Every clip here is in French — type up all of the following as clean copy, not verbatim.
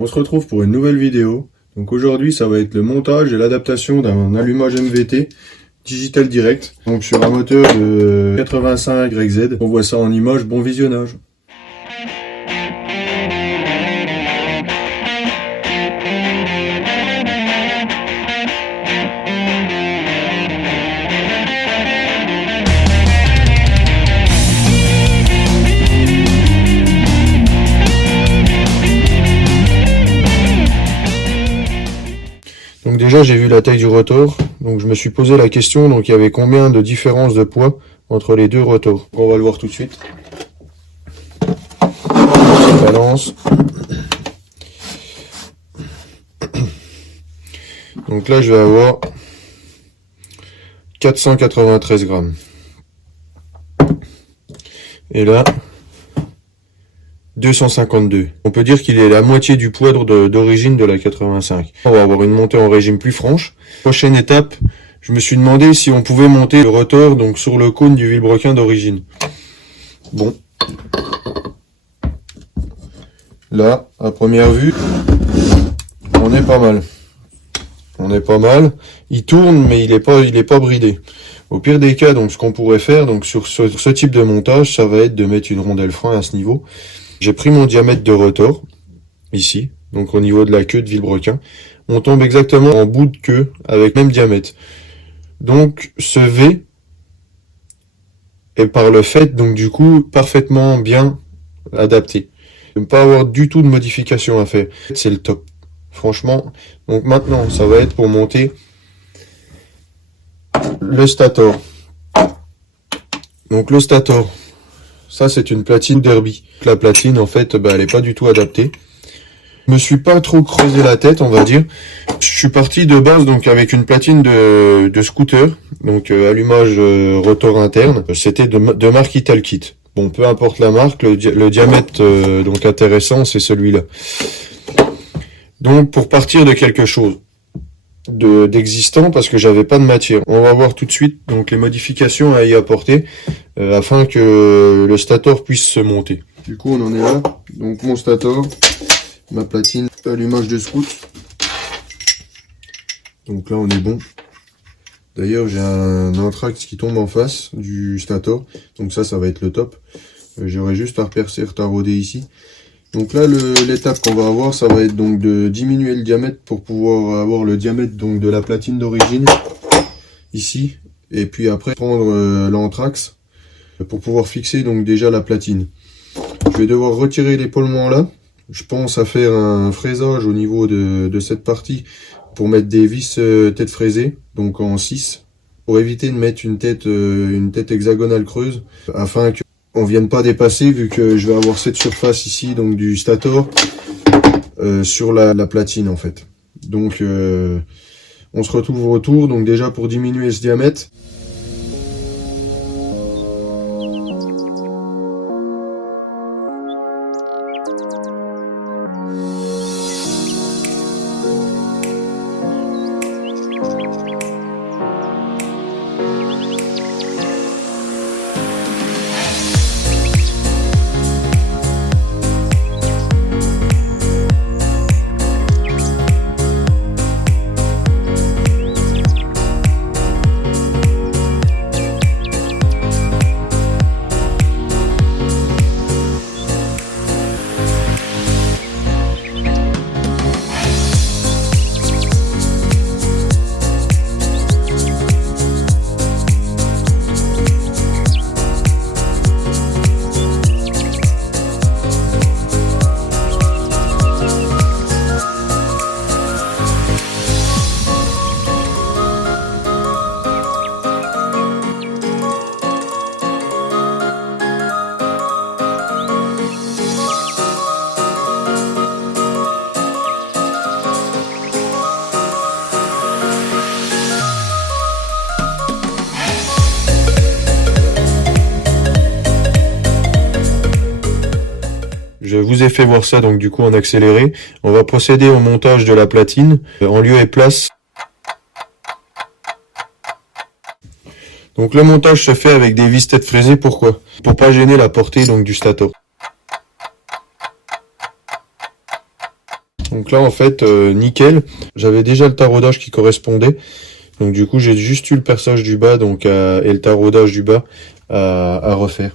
On se retrouve pour une nouvelle vidéo. Donc aujourd'hui, ça va être le montage et l'adaptation d'un allumage MVT Digital Direct. Donc sur un moteur de 85YZ. On voit ça en image, bon visionnage. Donc déjà j'ai vu la taille du rotor, donc je me suis posé la question, donc il y avait combien de différence de poids entre les deux rotors. On va le voir tout de suite. Balance. Donc là je vais avoir 493 grammes. Et là 252. On peut dire qu'il est la moitié du poids d'origine de la 85. On va avoir une montée en régime plus franche. Prochaine étape, je me suis demandé si on pouvait monter le rotor donc sur le cône du vilebrequin d'origine. Bon. Là, à première vue, on est pas mal. On est pas mal. Il tourne, mais il est pas bridé. Au pire des cas, donc ce qu'on pourrait faire, donc sur ce type de montage, ça va être de mettre une rondelle frein à ce niveau. J'ai pris mon diamètre de rotor, ici, donc au niveau de la queue de vilebrequin. On tombe exactement en bout de queue avec le même diamètre. Donc ce V est par le fait, donc du coup, parfaitement bien adapté. Ne pas avoir du tout de modification à faire. C'est le top. Franchement, donc maintenant, ça va être pour monter le stator. Donc le stator, ça c'est une platine Derby. La platine en fait, elle est pas du tout adaptée. Je me suis pas trop creusé la tête, on va dire. Je suis parti de base donc avec une platine de scooter, donc allumage rotor interne. C'était de marque Italkit. Bon, peu importe la marque, le diamètre donc intéressant c'est celui-là. Donc pour partir de quelque chose d'existant, parce que j'avais pas de matière. On va voir tout de suite donc les modifications à y apporter afin que le stator puisse se monter. Du coup on en est là, donc mon stator, ma platine, allumage de scout. Donc là on est bon. D'ailleurs j'ai un anthrax qui tombe en face du stator, donc ça va être le top. J'aurai juste à repercer, retarauder ici. Donc là, l'étape qu'on va avoir, ça va être donc de diminuer le diamètre pour pouvoir avoir le diamètre donc de la platine d'origine, ici. Et puis après, prendre l'anthrax pour pouvoir fixer donc déjà la platine. Je vais devoir retirer l'épaulement là. Je pense à faire un fraisage au niveau de cette partie pour mettre des vis tête fraisée, donc en 6, pour éviter de mettre une tête hexagonale creuse, afin que on vienne pas dépasser, vu que je vais avoir cette surface ici donc du stator sur la platine en fait. Donc on se retrouve au retour, donc déjà pour diminuer ce diamètre. Je vous ai fait voir ça donc du coup en accéléré. On va procéder au montage de la platine en lieu et place. Donc le montage se fait avec des vis tête fraisées, pourquoi? Pour pas gêner la portée donc du stator. Donc là en fait nickel, j'avais déjà le taraudage qui correspondait. Donc du coup j'ai juste eu le perçage du bas donc et le taraudage du bas à refaire.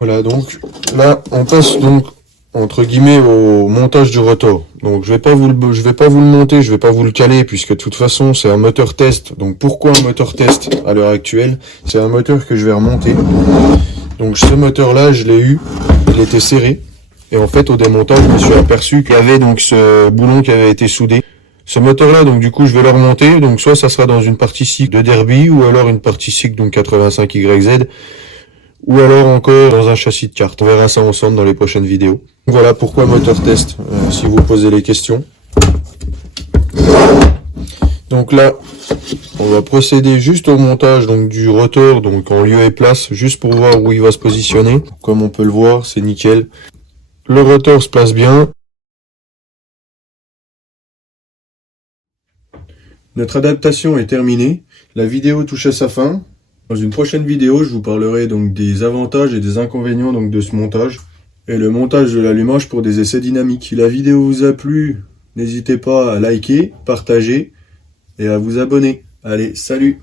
Voilà, donc là on passe donc entre guillemets au montage du rotor. Donc je vais pas vous le monter, je vais pas vous le caler puisque de toute façon c'est un moteur test. Donc pourquoi un moteur test à l'heure actuelle? C'est un moteur que je vais remonter. Donc ce moteur là je l'ai eu, il était serré et en fait au démontage je me suis aperçu qu'il y avait donc ce boulon qui avait été soudé. Ce moteur là donc du coup je vais le remonter, donc soit ça sera dans une partie cycle de Derby ou alors une partie cycle donc 85YZ. Ou alors encore dans un châssis de carte. On verra ça ensemble dans les prochaines vidéos. Voilà pourquoi moteur test, si vous posez les questions. Donc là, on va procéder juste au montage donc du rotor, donc en lieu et place, juste pour voir où il va se positionner. Comme on peut le voir, c'est nickel. Le rotor se place bien. Notre adaptation est terminée. La vidéo touche à sa fin. Dans une prochaine vidéo, je vous parlerai donc des avantages et des inconvénients donc de ce montage et le montage de l'allumage pour des essais dynamiques. Si la vidéo vous a plu, n'hésitez pas à liker, partager et à vous abonner. Allez, salut!